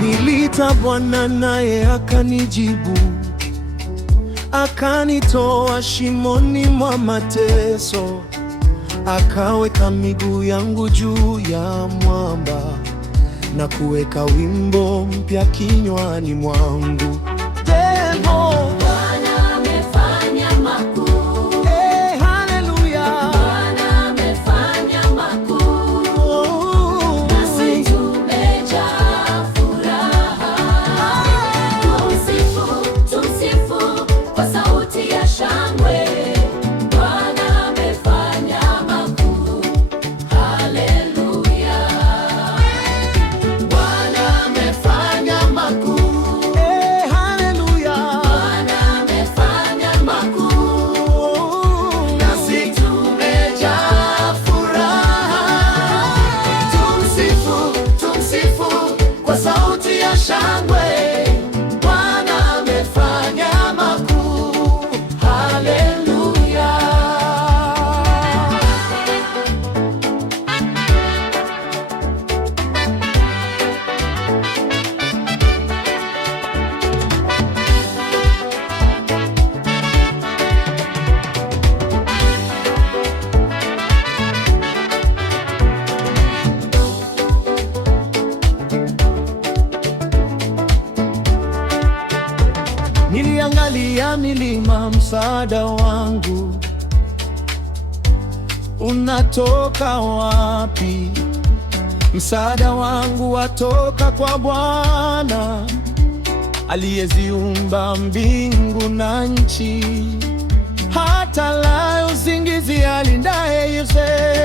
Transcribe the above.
Niliita Bwana naye akanijibu, akanitoa shimoni mwa mateso, akaweka miguu yangu juu ya mwamba, na kuweka wimbo mpya kinywani mwangu. Bwana amefanya makuu. Haleluya. Bwana amefanya makuu. Nasi tumejaa furaha. Tumsifu kwa sauti ya shangwe. Bwana amefanya makuu. Haleluya. Bwana amefanya makuu. Shangwe, Bwana amefanya makuu. Haleluya. Niliangalia milima, msaada wangu unatoka wapi? Msaada wangu watoka kwa Bwana aliyeziumba mbingu na nchi. Hata la usingizi alindaye Yosefu